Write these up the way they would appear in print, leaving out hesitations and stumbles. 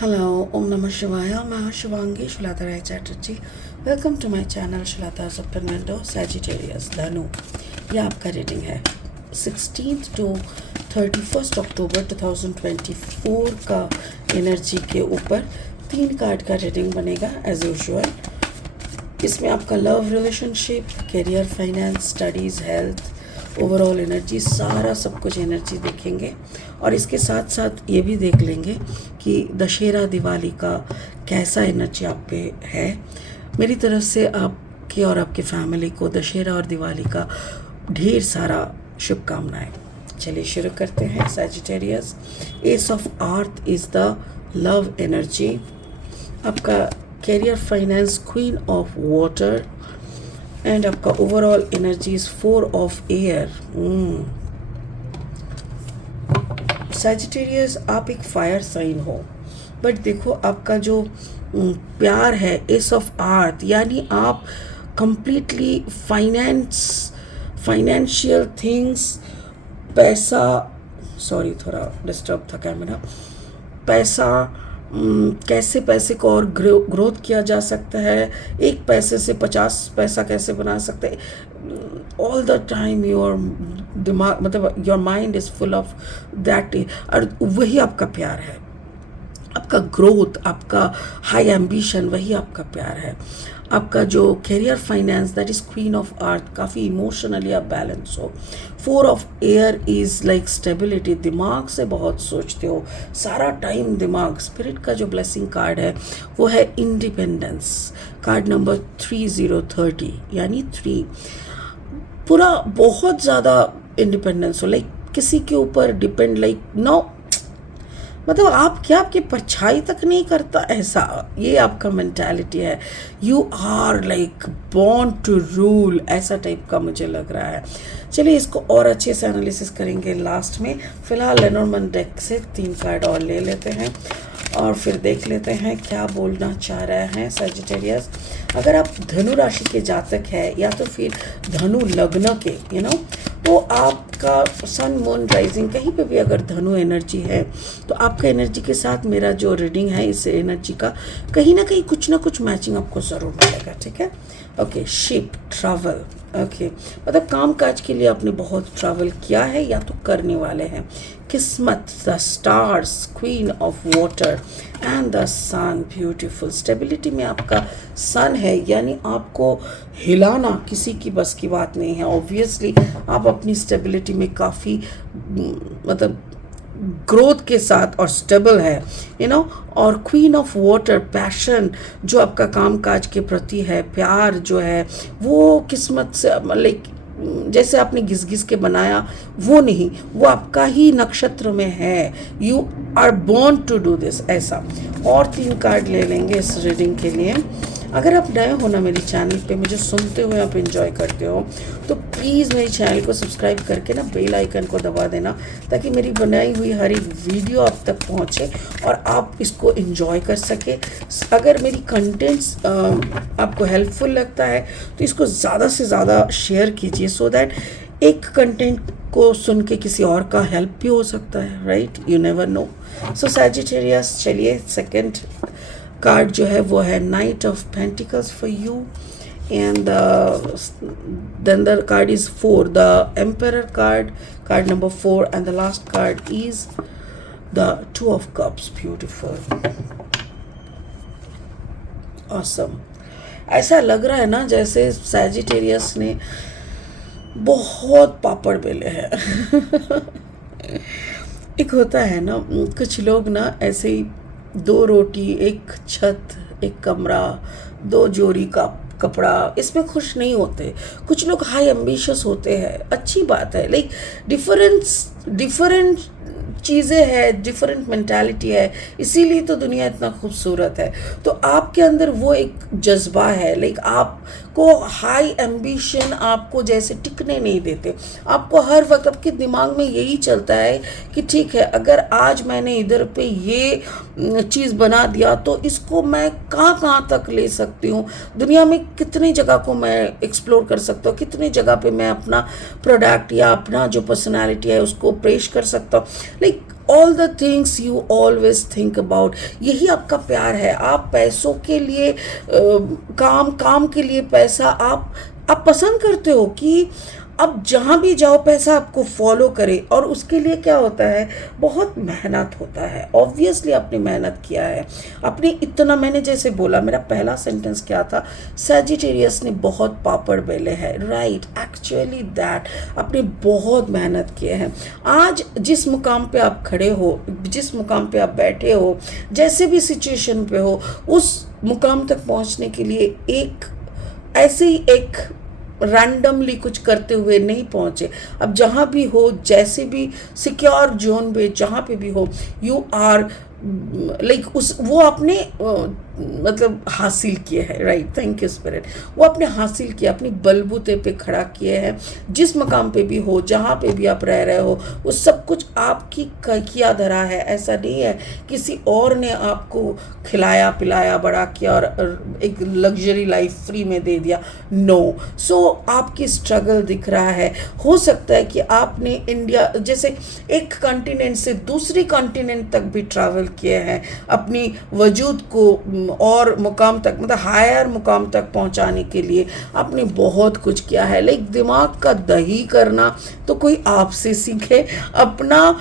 Hello, Om Namah Shivaya. मैं Shivangi Shilata Rai Chatterjee. Welcome to my channel Shilata's open window. Sagittarius धनु, ये आपका रीडिंग है 16th to 31st अक्टूबर 2024 का एनर्जी के ऊपर 3 कार्ड का रीडिंग बनेगा एज यूजुअल. इसमें आपका love, relationship, career, finance, studies, health, overall energy, सारा सब कुछ एनर्जी देखेंगे. और इसके साथ साथ ये भी देख लेंगे कि दशहरा दिवाली का कैसा एनर्जी आप पे है. मेरी तरफ से आपके और आपके फैमिली को दशहरा और दिवाली का ढेर सारा शुभकामनाएं. चलिए शुरू करते हैं. Sagittarius, ace of earth is the love energy. आपका career, finance, queen of water, and आपका overall energy is 4 of air. Sagittarius, आप एक फायर साइन हो, बट देखो आपका जो प्यार है एस ऑफ अर्थ, यानी आप कंप्लीटली फाइनेंशियल थिंग्स, पैसा, सॉरी थोड़ा डिस्टर्ब था कैमरा, पैसा, कैसे पैसे को और ग्रोथ किया जा सकता है, एक पैसे से 50 पैसा कैसे बना सकते हैं. ऑल द टाइम योर दिमाग, मतलब your mind is full of that. और वही आपका प्यार है, आपका ग्रोथ, आपका हाई एम्बिशन, वही आपका प्यार है. आपका जो career, finance, that is queen of earth, काफ़ी इमोशनली आप बैलेंस हो. 4 of air is like stability, दिमाग से बहुत सोचते हो सारा टाइम. दिमाग, स्पिरिट का जो ब्लेसिंग कार्ड है वो है इंडिपेंडेंस, कार्ड नंबर 3030, यानी 3. पूरा बहुत ज़्यादा इंडिपेंडेंस हो, लाइक किसी के ऊपर डिपेंड, लाइक नो, मतलब आप क्या, आपकी परछाई तक नहीं करता ऐसा, ये आपका मेंटालिटी है. You are like born to rule, ऐसा टाइप का मुझे लग रहा है. चलिए इसको और अच्छे से एनालिसिस करेंगे लास्ट में. फिलहाल लेनोर्मन डेक से 3 कार्ड और ले लेते हैं और फिर देख लेते हैं क्या बोलना चाह रहे हैं सैजिटेरियस. अगर आप धनु राशि के जातक है या तो फिर धनु लग्न के तो आपका सन, मून, राइजिंग कहीं पे भी अगर धनु एनर्जी है तो आपका एनर्जी के साथ मेरा जो रीडिंग है इस एनर्जी का कहीं ना कहीं कुछ ना कुछ मैचिंग आपको ज़रूर मिलेगा. ठीक है, ओके. शिप, ट्रैवल, ओके, मतलब काम काज के लिए आपने बहुत ट्रैवल किया है या तो करने वाले हैं. किस्मत, the stars, queen of water and the sun, beautiful. Stability में आपका सन है, यानी आपको हिलाना किसी की बस की बात नहीं है. ऑब्वियसली आप अपनी स्टेबिलिटी में काफ़ी मतलब ग्रोथ के साथ और स्टेबल है और क्वीन ऑफ वाटर, पैशन, जो आपका काम काज के प्रति है, प्यार जो है वो किस्मत से, लाइक जैसे आपने घिस घिस के बनाया वो नहीं, वो आपका ही नक्षत्र में है. You are born to do this, ऐसा. और 3 कार्ड ले लेंगे इस रीडिंग के लिए. अगर आप नए हो ना मेरी चैनल पे, मुझे सुनते हुए आप एंजॉय करते हो, तो प्लीज़ मेरी चैनल को सब्सक्राइब करके ना बेल आइकन को दबा देना, ताकि मेरी बनाई हुई हर एक वीडियो आप तक पहुंचे और आप इसको एंजॉय कर सके. अगर मेरी कंटेंट्स आपको हेल्पफुल लगता है तो इसको ज़्यादा से ज़्यादा शेयर कीजिए, सो दैट एक कंटेंट को सुन के किसी और का हेल्प भी हो सकता है. Right, you never know. So Sagittarius, चलिए सेकेंड कार्ड जो है वो है knight of pentacles for you, and then the card is 4, the emperor card, card number 4, and the last card is the 2 of cups. Beautiful, awesome. ऐसा लग रहा है ना जैसे सैजिटेरियस ने बहुत पापड़ बेले हैं. एक होता है ना, कुछ लोग ना ऐसे ही 2 रोटी, 1 छत, 1 कमरा, 2 जोड़ी का कपड़ा, इसमें खुश नहीं होते. कुछ लोग हाई एम्बिशियस होते हैं, अच्छी बात है. लाइक डिफरेंट चीज़ें हैं, डिफरेंट मेंटालिटी है, इसीलिए तो दुनिया इतना खूबसूरत है. तो आपके अंदर वो एक जज्बा है, लाइक आपको हाई एम्बिशन आपको जैसे टिकने नहीं देते. आपको हर वक्त आपके दिमाग में यही चलता है कि ठीक है, अगर आज मैंने इधर पे ये चीज़ बना दिया तो इसको मैं कहाँ कहाँ तक ले सकती हूँ, दुनिया में कितनी जगह को मैं एक्सप्लोर कर सकता हूँ, कितनी जगह पे मैं अपना प्रोडक्ट या अपना जो पर्सनालिटी है उसको पेश कर सकता हूँ. Like all the things you always think about, यही आपका प्यार है। आप पैसों के लिए काम के लिए पैसा आप पसंद करते हो कि अब जहाँ भी जाओ पैसा आपको फॉलो करे, और उसके लिए क्या होता है, बहुत मेहनत होता है। ऑब्वियसली आपने मेहनत किया है, अपनी इतना, मैंने जैसे बोला, मेरा पहला सेंटेंस क्या था, सजिटेरियस ने बहुत पापड़ बेले हैं, राइट, एक्चुअली दैट, आपने बहुत मेहनत किए हैं। आज जिस मुकाम पे आप खड़े हो, जिस मुकाम पे आप बैठे हो, जैसे भी सिचुएशन पे हो, उस मुकाम तक पहुंचने के लिए ऐसे ही एक रैंडमली कुछ करते हुए नहीं पहुंचे। अब जहाँ भी हो, जैसे भी सिक्योर जोन में जहाँ पे भी हो, यू आर लाइक वो आपने मतलब हासिल किए हैं, राइट, थैंक यू स्पिरिट, वो आपने हासिल किया, अपनी बलबूते पे खड़ा किए हैं। जिस मकाम पे भी हो, जहाँ पे भी आप रह रहे हो, वो सब कुछ आपकी किया धरा है। ऐसा नहीं है किसी और ने आपको खिलाया पिलाया बड़ा किया और एक लग्जरी लाइफ फ्री में दे दिया, नो। सो आपकी स्ट्रगल दिख रहा है। हो सकता है कि आपने इंडिया जैसे एक कॉन्टिनेंट से दूसरी कॉन्टिनेंट तक भी ट्रैवल किए हैं, अपनी वजूद को और मुकाम तक, मतलब हायर मुकाम तक पहुंचाने के लिए आपने बहुत कुछ किया है। लाइक दिमाग का दही करना तो कोई आपसे सीखे, अपना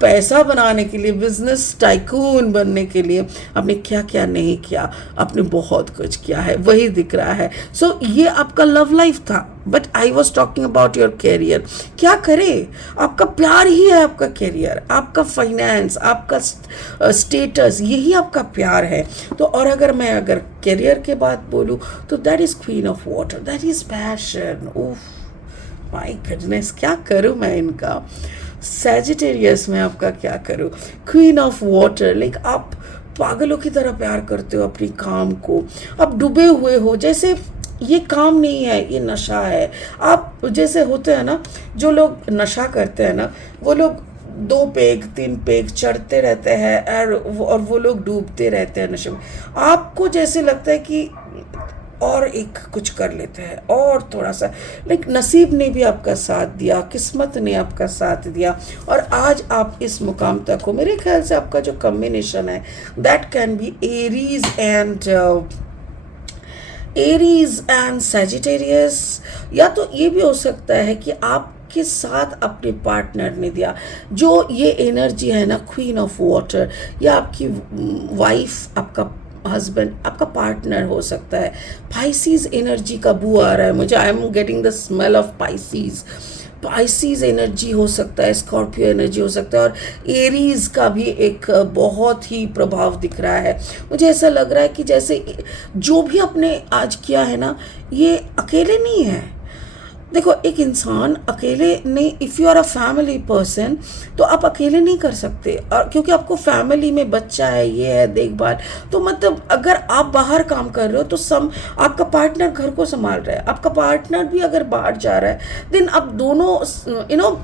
पैसा बनाने के लिए, बिजनेस टाइकून बनने के लिए आपने क्या क्या नहीं किया, आपने बहुत कुछ किया है, वही दिख रहा है। सो ये आपका लव लाइफ था, but I was talking about your career. क्या करे, आपका प्यार ही है आपका कैरियर, आपका फाइनेंस, आपका स्टेटस, यही आपका प्यार है। तो और अगर कैरियर के बात बोलूँ तो that is queen of water, that is passion. उफ माय गुडनेस, क्या करूँ मैं इनका, सैजिटेरियस में आपका क्या करूँ, क्वीन ऑफ वाटर। लाइक आप पागलों की तरह प्यार करते हो अपनी काम को, आप डूबे हुए हो, जैसे ये काम नहीं है, ये नशा है। आप जैसे होते हैं ना, जो लोग नशा करते हैं ना, वो लोग 2 पेग 3 पेग चढ़ते रहते हैं और वो लोग डूबते रहते हैं नशे में। आपको जैसे लगता है कि और एक कुछ कर लेते हैं और थोड़ा सा, लाइक नसीब ने भी आपका साथ दिया, किस्मत ने आपका साथ दिया, और आज आप इस मुकाम तक हो। मेरे ख्याल से आपका जो कॉम्बिनेशन है, that can be Aries and Sagittarius, या तो ये भी हो सकता है कि आप के साथ अपने पार्टनर ने दिया जो ये एनर्जी है ना, क्वीन ऑफ वाटर, या आपकी वाइफ, आपका हस्बैंड, आपका पार्टनर हो सकता है। पाइसीज एनर्जी का बू आ रहा है मुझे, I am getting the smell of Pisces energy हो सकता है, स्कॉर्पियो एनर्जी हो सकता है, और एरीज का भी एक बहुत ही प्रभाव दिख रहा है। मुझे ऐसा लग रहा है कि जैसे जो भी आपने आज किया है ना, ये अकेले नहीं है। देखो, एक इंसान अकेले नहीं, if you are a family person, तो आप अकेले नहीं कर सकते, और क्योंकि आपको फैमिली में बच्चा है, ये है, देखभाल, तो मतलब अगर आप बाहर काम कर रहे हो तो आपका पार्टनर घर को संभाल रहा है, आपका पार्टनर भी अगर बाहर जा रहा है, देन आप दोनों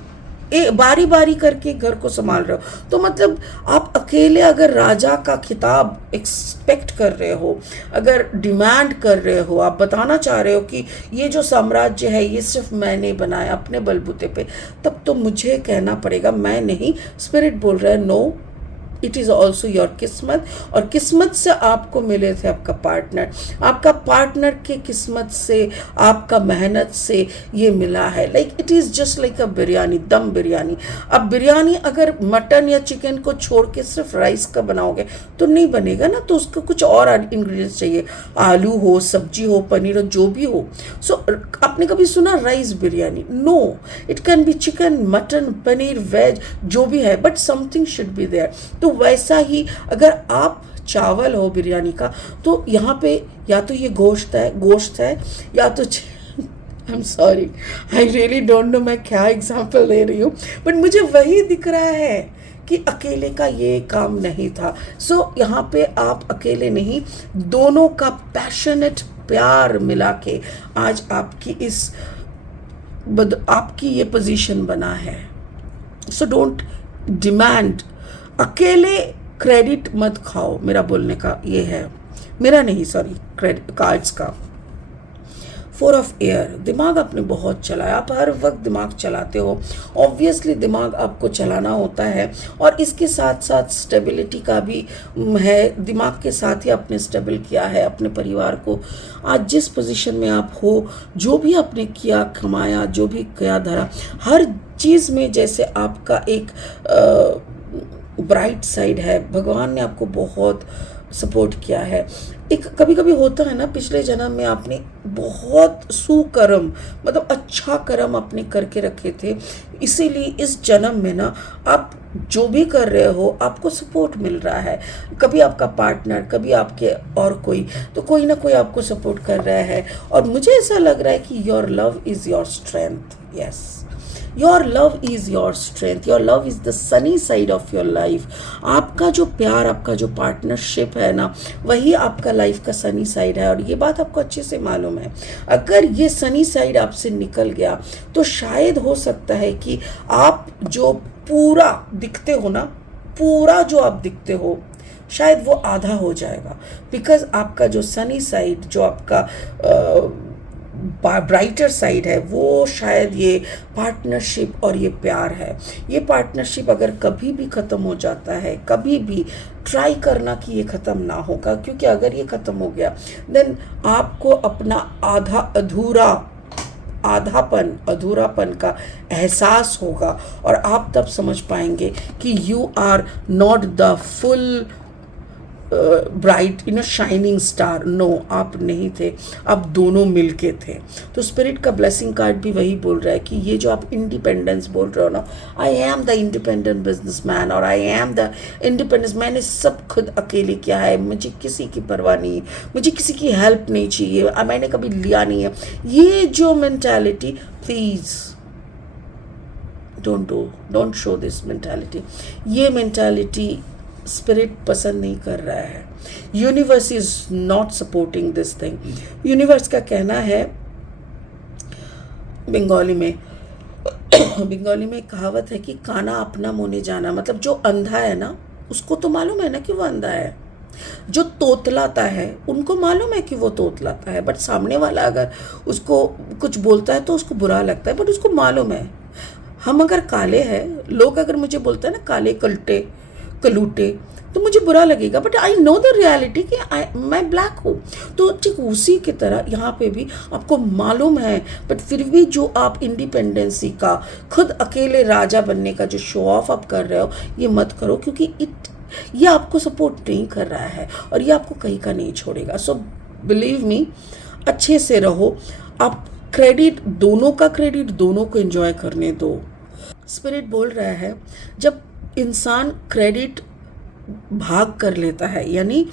बारी बारी करके घर को संभाल रहे हो। तो मतलब आप अकेले अगर राजा का खिताब एक्सपेक्ट कर रहे हो, अगर डिमांड कर रहे हो, आप बताना चाह रहे हो कि ये जो साम्राज्य है ये सिर्फ मैंने बनाया अपने बलबूते पे, तब तो मुझे कहना पड़ेगा, मैं नहीं, स्पिरिट बोल रहा है, no, it is also your किस्मत। और किस्मत से आपको मिले थे आपका पार्टनर के किस्मत से, आपका मेहनत से ये मिला है। Like it is just like अ बिरयानी, दम बिरयानी। अब बिरयानी अगर मटन या चिकन को छोड़ के सिर्फ राइस का बनाओगे तो नहीं बनेगा ना, तो उसको कुछ और इंग्रेडिएंट्स चाहिए, आलू हो, सब्जी हो, पनीर हो, जो भी हो। सो आपने कभी सुना rice biryani? No, it can be chicken, mutton, paneer, veg, जो भी है, but something should be there. तो वैसा ही अगर आप चावल हो बिरयानी का, तो यहाँ पे या तो ये गोश्त है या तो I am sorry, I really don't know मैं क्या एग्जांपल दे रही हूँ, बट मुझे वही दिख रहा है कि अकेले का ये काम नहीं था। सो यहाँ पे आप अकेले नहीं, दोनों का पैशनेट प्यार मिला के आज आपकी ये पोजीशन बना है। सो डोंट डिमांड, अकेले क्रेडिट मत खाओ, मेरा बोलने का ये है, मेरा नहीं, सॉरी, क्रेडिट कार्ड्स का। 4 ऑफ एयर, दिमाग आपने बहुत चलाया, आप हर वक्त दिमाग चलाते हो, ऑब्वियसली दिमाग आपको चलाना होता है, और इसके साथ साथ स्टेबिलिटी का भी है, दिमाग के साथ ही आपने स्टेबल किया है अपने परिवार को। आज जिस पोजीशन में आप हो, जो भी आपने किया, कमाया, जो भी किया धरा, हर चीज़ में जैसे आपका एक ब्राइट साइड है, भगवान ने आपको बहुत सपोर्ट किया है। एक कभी कभी होता है ना, पिछले जन्म में आपने बहुत सुकर्म, मतलब अच्छा कर्म अपने करके रखे थे, इसीलिए इस जन्म में ना आप जो भी कर रहे हो आपको सपोर्ट मिल रहा है। कभी आपका पार्टनर, कभी आपके और कोई, तो कोई ना कोई आपको सपोर्ट कर रहा है, और मुझे ऐसा लग रहा है कि your love is your strength. Yes, your love is your strength, your love is the sunny side of your life. आपका जो प्यार, आपका जो पार्टनरशिप है ना, वही आपका लाइफ का सनी साइड है, और ये बात आपको अच्छे से मालूम है। अगर ये सनी साइड आपसे निकल गया तो शायद हो सकता है कि आप जो पूरा दिखते हो ना, पूरा जो आप दिखते हो, शायद वो आधा हो जाएगा, बिकॉज आपका जो सनी साइड, जो आपका ब्राइटर साइड है, वो शायद ये पार्टनरशिप और ये प्यार है। ये पार्टनरशिप अगर कभी भी ख़त्म हो जाता है, कभी भी ट्राई करना कि ये ख़त्म ना होगा, क्योंकि अगर ये ख़त्म हो गया देन आपको अपना अधूरापन का एहसास होगा, और आप तब समझ पाएंगे कि you are not the full bright shining star. No, आप नहीं थे, आप दोनों मिलके थे। तो स्पिरिट का ब्लेसिंग कार्ड भी वही बोल रहा है कि ये जो आप इंडिपेंडेंस बोल रहे हो ना, I am the independent businessman, और आई एम द इंडिपेंडेंस, मैंने सब खुद अकेले किया है, मुझे किसी की परवाह नहीं, मुझे किसी की हेल्प नहीं चाहिए, मैंने कभी लिया नहीं है। ये जो mentality, please don't show this mentality. ये मेंटालिटी स्पिरिट पसंद नहीं कर रहा है। Universe is not supporting this thing. Universe का कहना है बंगाली में एक कहावत है कि काना अपना मुँह नहीं जाना, मतलब जो अंधा है ना उसको तो मालूम है ना कि वो अंधा है, जो तोतलाता है उनको मालूम है कि वो तोतलाता है, बट सामने वाला अगर उसको कुछ बोलता है तो उसको बुरा लगता है, बट उसको मालूम है। हम अगर काले हैं, लोग अगर मुझे बोलते हैं ना काले कलटे कलूटे, तो मुझे बुरा लगेगा, but I know the reality कि मैं ब्लैक हूँ। तो ठीक उसी की तरह यहाँ पे भी आपको मालूम है, बट फिर भी जो आप इंडिपेंडेंसी का, खुद अकेले राजा बनने का जो शो ऑफ आप कर रहे हो, ये मत करो, क्योंकि ये आपको सपोर्ट नहीं कर रहा है, और ये आपको कहीं का नहीं छोड़ेगा। सो बिलीव मी, अच्छे से रहो। आप क्रेडिट दोनों को एंजॉय करने दो। स्पिरिट बोल रहा है जब इंसान क्रेडिट भाग कर लेता है, यानी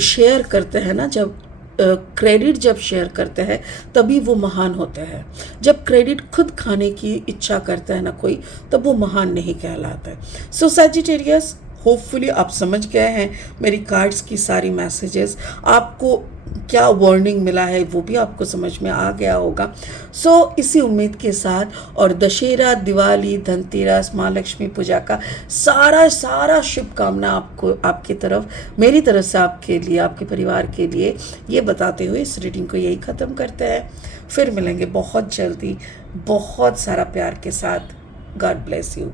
शेयर करते हैं ना, जब क्रेडिट जब शेयर करते हैं तभी वो महान होते हैं। जब क्रेडिट खुद खाने की इच्छा करता है ना कोई, तब वो महान नहीं कहलाता है। सो सैजिटेरियस, होपफुली आप समझ गए हैं मेरी कार्ड्स की सारी मैसेजेस। आपको क्या वार्निंग मिला है वो भी आपको समझ में आ गया होगा। सो इसी उम्मीद के साथ, और दशहरा, दिवाली, धनतेरस, माँ लक्ष्मी पूजा का सारा शुभकामना आपको, आपकी तरफ, मेरी तरफ से आपके लिए, आपके परिवार के लिए, ये बताते हुए इस रीडिंग को यही ख़त्म करते हैं। फिर मिलेंगे बहुत जल्दी, बहुत सारा प्यार के साथ। God bless you.